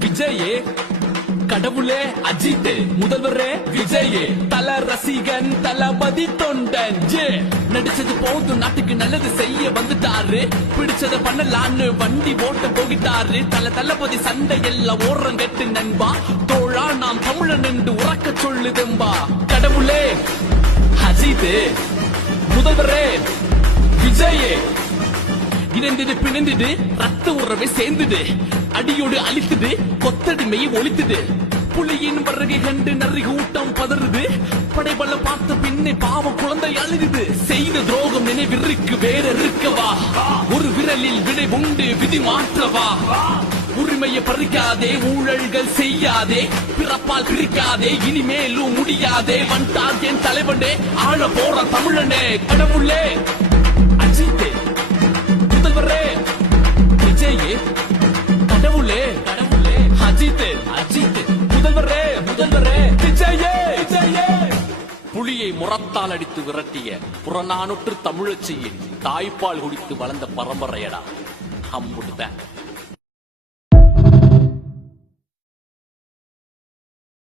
விஜயே கடவுளே அஜித் முதல்வரே விஜய் தல ரசிகன் தளபதி தொண்டன் நடிச்சது போதும் நாட்டுக்கு நல்லது செய்ய வந்துட்டாரு பிடிச்சத பண்ணலான்னு வண்டி ஓட்ட போகிட்டாரு தளபதி சண்டை எல்லாம் ஓரம் கட்டு நண்பா தோழா நாம் தமிழன் என்று உறக்க சொல்லுதெம்பா கடவுளே அஜித் முதல்வரே விஜய் இணைந்தது பிணைந்தது ரத்த உறவை சேர்ந்தது அடியோடு அழித்தது கொத்தடிமையை ஒழித்தது புலியின் வருகை கண்டு நரி கூட்டம் பதறுது படைபல பார்த்த பின்னே பாவம் குழந்தை அழுகுது செய்த துரோகம் நினைவிற்கு வேற இருக்கவா ஒரு விரலில் விடை உண்டு விதி மாற்றவா உரிமையை பறிக்காதே ஊழல்கள் செய்யாதே பிறப்பால் பிரிக்காதே இனிமேலும் முடியாதே வந்தார் என் தலைவனே ஆழ போற தமிழனே கடவுளே அஜித்தே முதல்வரே விஜய் கடவுளே கடவுளே அஜித் அஜித் முதல்வரே முதல்வரே விஜயே விஜயே புலியை முரத்தால் அடித்து விரட்டிய புறநானூற்று தமிழச்சியின் தாய்ப்பால் குடித்து வளர்ந்த பரம்பரையடா அம்புட்டுதான்